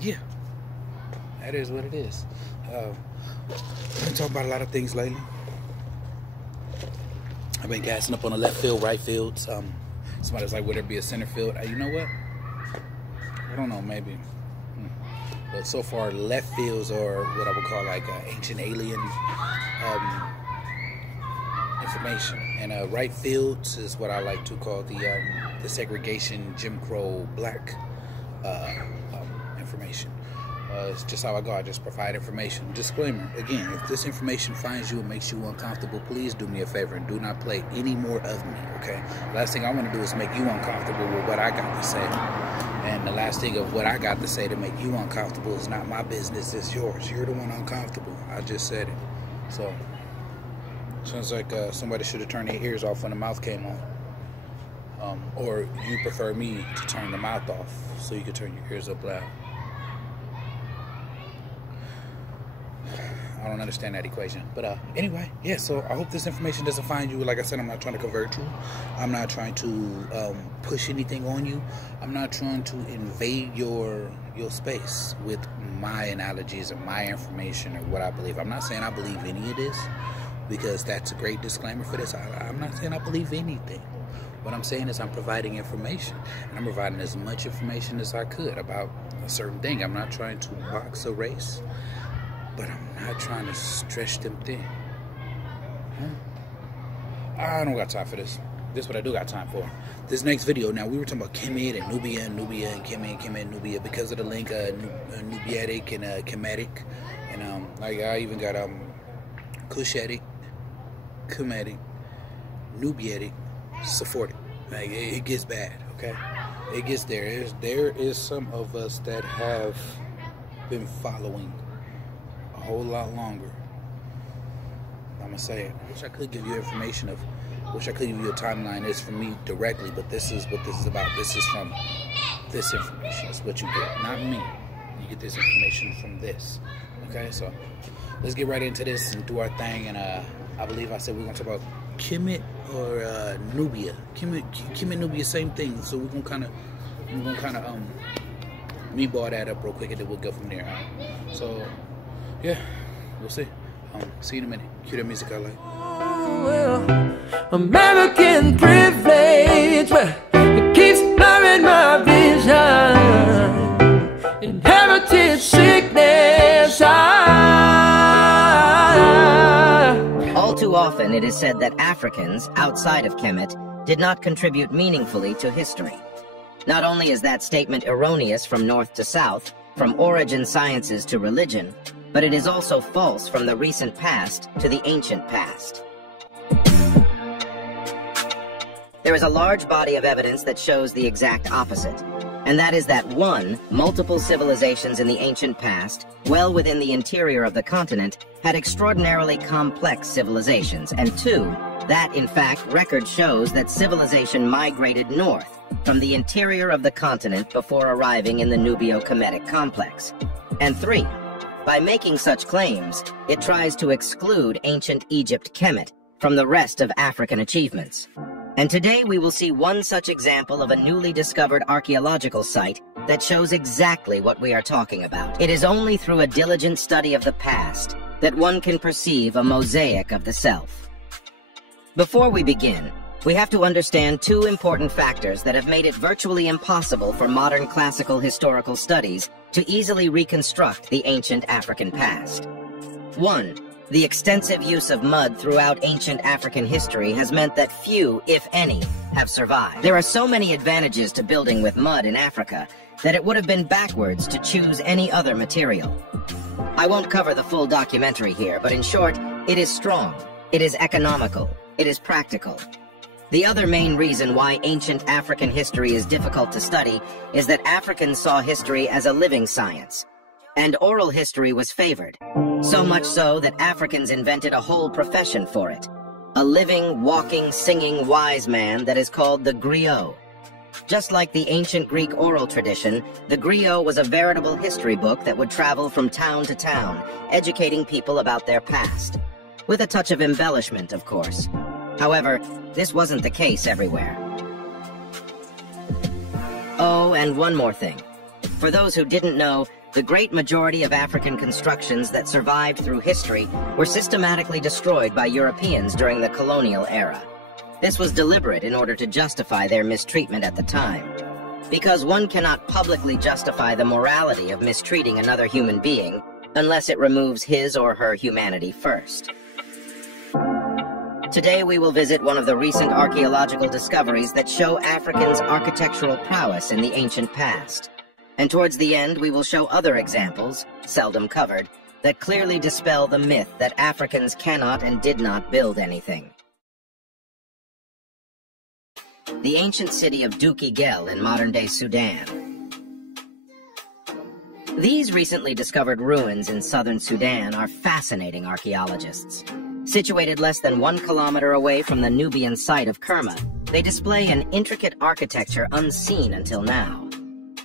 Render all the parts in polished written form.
Yeah, that is what it is. I've been talking about a lot of things lately. I've been gassing up on the left field, right fields. Somebody's like, would there be a center field? You know what? I don't know, maybe. But so far, left fields are what I would call like ancient alien information, and right fields is what I like to call the segregation, Jim Crow, black information. It's just how I go. I just provide information. Disclaimer, again, if this information finds you and makes you uncomfortable, please do me a favor and do not play any more of me, okay? Last thing I want to do is make you uncomfortable with what I got to say. And the last thing of what I got to say to make you uncomfortable is not my business, it's yours. You're the one uncomfortable. I just said it. So, sounds like somebody should have turned their ears off when the mouth came on. Or you prefer me to turn the mouth off so you can turn your ears up loud. I don't understand that equation. But anyway, yeah, so I hope this information doesn't find you. Like I said, I'm not trying to convert you. I'm not trying to push anything on you. I'm not trying to invade your space with my analogies and my information or what I believe. I'm not saying I believe any of this, because that's a great disclaimer for this. I'm not saying I believe anything. What I'm saying is I'm providing information, and I'm providing as much information as I could about a certain thing. I'm not trying to box a race, but I'm not trying to stretch them thin. I don't got time for this. This is what I do got time for. This next video, now we were talking about kemitic and Nubia and kemitic and Nubia because of the link Nubiatic and kemitic. And like I even got Cushitic, kemitic, Nubiatic, Sephardic. Like it gets bad, okay? It gets there. There is some of us that have been following a whole lot longer. I'm gonna say it. I wish I could give you information of, wish I could give you a timeline. It's from me directly, but this is what this is about. This is from this information. That's what you get, not me. You get this information from this. Okay, so let's get right into this and do our thing. And I believe I said we're gonna talk about Kemet or Nubia. Kemet, Nubia, same thing. So we're gonna kind of meatball that up real quick, and then we'll go from there. So yeah, we'll see. See you in a minute. Cue the music I like. Well, American privilege, well, it keeps blurring my vision. Inherited sickness. All too often, it is said that Africans outside of Kemet did not contribute meaningfully to history. Not only is that statement erroneous from north to south, from origin sciences to religion, but it is also false from the recent past to the ancient past. There is a large body of evidence that shows the exact opposite, and that is that 1, multiple civilizations in the ancient past, well within the interior of the continent, had extraordinarily complex civilizations, and 2, that in fact record shows that civilization migrated north from the interior of the continent before arriving in the Nubio-Kemetic complex, and 3, by making such claims, it tries to exclude ancient Egypt Kemet from the rest of African achievements. And today we will see one such example of a newly discovered archaeological site that shows exactly what we are talking about. It is only through a diligent study of the past that one can perceive a mosaic of the self. Before we begin, we have to understand 2 important factors that have made it virtually impossible for modern classical historical studies to easily reconstruct the ancient African past. 1. The extensive use of mud throughout ancient African history has meant that few, if any, have survived. There are so many advantages to building with mud in Africa that it would have been backwards to choose any other material. I won't cover the full documentary here, but in short, it is strong, it is economical, it is practical. The other main reason why ancient African history is difficult to study is that Africans saw history as a living science, and oral history was favored. So much so that Africans invented a whole profession for it. A living, walking, singing wise man that is called the griot. Just like the ancient Greek oral tradition, the griot was a veritable history book that would travel from town to town, educating people about their past. With a touch of embellishment, of course. However, this wasn't the case everywhere. Oh, and one more thing. For those who didn't know, the great majority of African constructions that survived through history were systematically destroyed by Europeans during the colonial era. This was deliberate in order to justify their mistreatment at the time. Because one cannot publicly justify the morality of mistreating another human being unless it removes his or her humanity first. Today we will visit one of the recent archaeological discoveries that show Africans' architectural prowess in the ancient past. And towards the end we will show other examples, seldom covered, that clearly dispel the myth that Africans cannot and did not build anything. The ancient city of Dukigel in modern-day Sudan. These recently discovered ruins in southern Sudan are fascinating archaeologists. Situated less than 1 kilometer away from the Nubian site of Kerma, they display an intricate architecture unseen until now.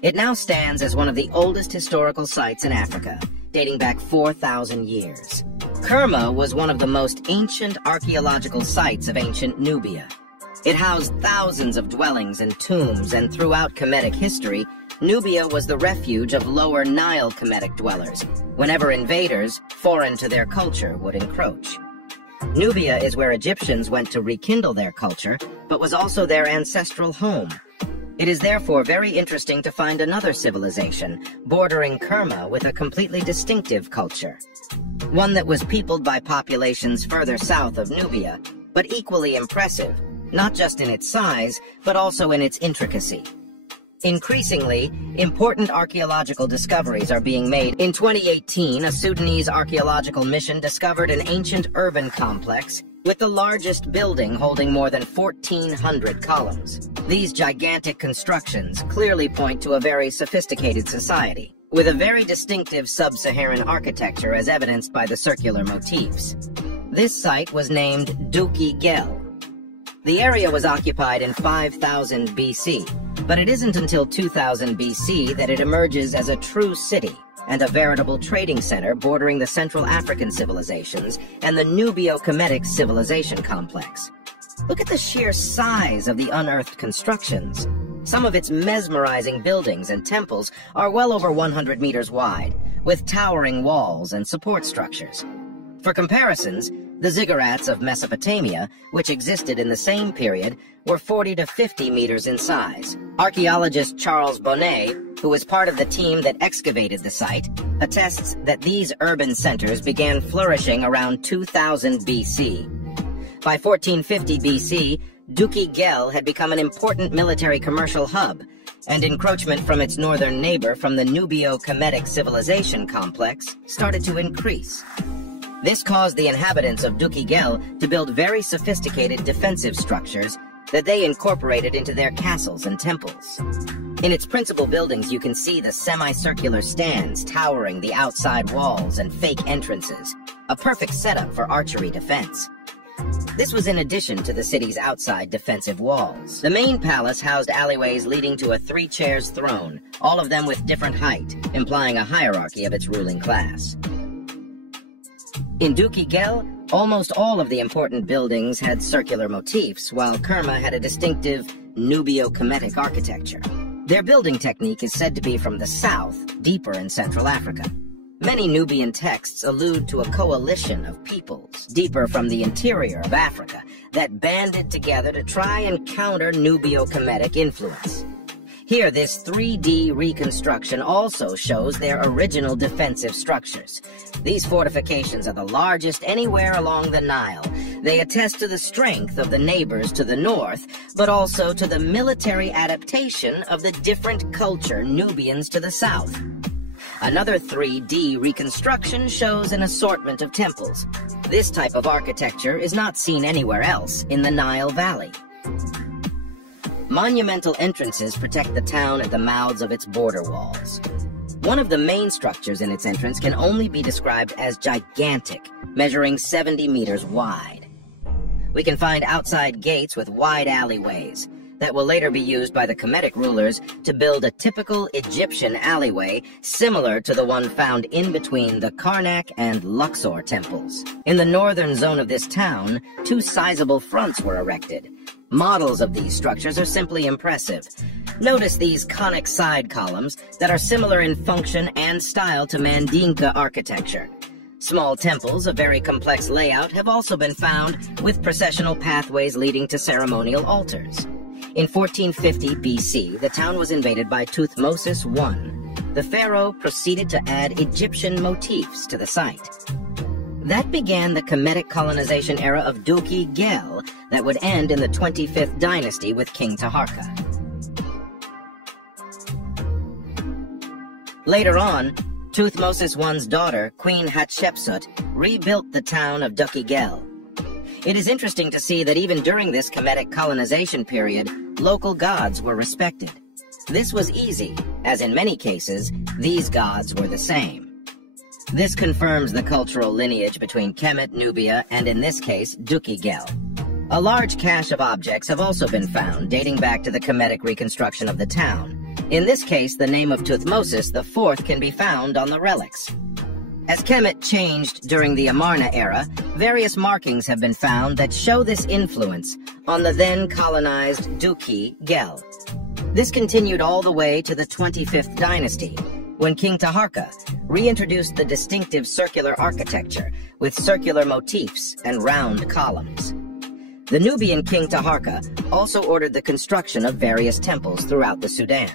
It now stands as one of the oldest historical sites in Africa, dating back 4,000 years. Kerma was one of the most ancient archaeological sites of ancient Nubia. It housed thousands of dwellings and tombs, and throughout kemitic history, Nubia was the refuge of lower Nile kemitic dwellers, whenever invaders, foreign to their culture, would encroach. Nubia is where Egyptians went to rekindle their culture, but was also their ancestral home. It is therefore very interesting to find another civilization, bordering Kerma with a completely distinctive culture. One that was peopled by populations further south of Nubia, but equally impressive, not just in its size, but also in its intricacy. Increasingly, important archaeological discoveries are being made. In 2018, a Sudanese archaeological mission discovered an ancient urban complex with the largest building holding more than 1,400 columns. These gigantic constructions clearly point to a very sophisticated society, with a very distinctive sub-Saharan architecture as evidenced by the circular motifs. This site was named Dukigel. The area was occupied in 5000 BC, but it isn't until 2000 BC that it emerges as a true city and a veritable trading center bordering the Central African civilizations and the Nubio-Kemetic civilization complex. Look at the sheer size of the unearthed constructions. Some of its mesmerizing buildings and temples are well over 100 meters wide, with towering walls and support structures. For comparisons, the ziggurats of Mesopotamia, which existed in the same period, were 40 to 50 meters in size. Archaeologist Charles Bonnet, who was part of the team that excavated the site, attests that these urban centers began flourishing around 2000 BC. By 1450 BC, Dukigel had become an important military commercial hub, and encroachment from its northern neighbor from the Nubio-Kemetic civilization complex started to increase. This caused the inhabitants of Dukigel to build very sophisticated defensive structures that they incorporated into their castles and temples. In its principal buildings, you can see the semicircular stands towering the outside walls and fake entrances, a perfect setup for archery defense. This was in addition to the city's outside defensive walls. The main palace housed alleyways leading to a 3-chairs throne, all of them with different height, implying a hierarchy of its ruling class. In Dukigel, almost all of the important buildings had circular motifs, while Kerma had a distinctive Nubio-Kemetic architecture. Their building technique is said to be from the south, deeper in Central Africa. Many Nubian texts allude to a coalition of peoples, deeper from the interior of Africa, that banded together to try and counter Nubio-Kemetic influence. Here, this 3D reconstruction also shows their original defensive structures. These fortifications are the largest anywhere along the Nile. They attest to the strength of the neighbors to the north, but also to the military adaptation of the different culture Nubians to the south. Another 3D reconstruction shows an assortment of temples. This type of architecture is not seen anywhere else in the Nile Valley. Monumental entrances protect the town at the mouths of its border walls. One of the main structures in its entrance can only be described as gigantic, measuring 70 meters wide. We can find outside gates with wide alleyways that will later be used by the Kemetic rulers to build a typical Egyptian alleyway similar to the one found in between the Karnak and Luxor temples. In the northern zone of this town, 2 sizable fronts were erected. Models of these structures are simply impressive. Notice these conic side columns that are similar in function and style to Mandinka architecture. Small temples of very complex layout have also been found with processional pathways leading to ceremonial altars. In 1450 BC, the town was invaded by Thutmose I. The pharaoh proceeded to add Egyptian motifs to the site. That began the kemitic colonization era of Duki Gel that would end in the 25th dynasty with King Taharqa. Later on, Thutmose I's daughter, Queen Hatshepsut, rebuilt the town of Duki Gel. It is interesting to see that even during this kemitic colonization period, local gods were respected. This was easy, as in many cases, these gods were the same. This confirms the cultural lineage between Kemet, Nubia, and in this case, Duki Gel. A large cache of objects have also been found, dating back to the Kemetic reconstruction of the town. In this case, the name of Thutmose IV can be found on the relics. As Kemet changed during the Amarna era, various markings have been found that show this influence on the then colonized Duki Gel. This continued all the way to the 25th dynasty, when King Taharqa reintroduced the distinctive circular architecture with circular motifs and round columns. The Nubian King Taharqa also ordered the construction of various temples throughout the Sudan.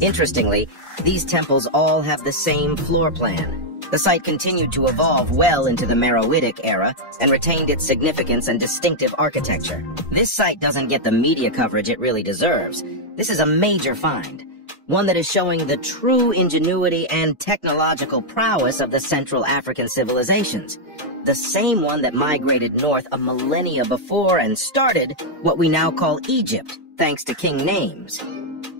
Interestingly, these temples all have the same floor plan. The site continued to evolve well into the Meroitic era and retained its significance and distinctive architecture. This site doesn't get the media coverage it really deserves. This is a major find, one that is showing the true ingenuity and technological prowess of the Central African civilizations, the same one that migrated north a millennia before and started what we now call Egypt, thanks to king names.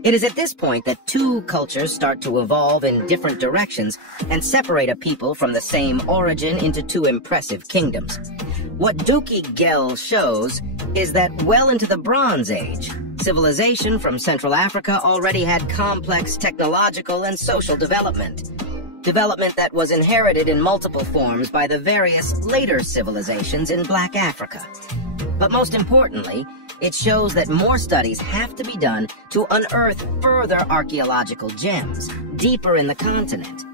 It is at this point that two cultures start to evolve in different directions and separate a people from the same origin into two impressive kingdoms. What Duki Gel shows is that well into the Bronze Age, civilization from Central Africa already had complex technological and social development that was inherited in multiple forms by the various later civilizations in Black Africa. But most importantly, it shows that more studies have to be done to unearth further archaeological gems deeper in the continent,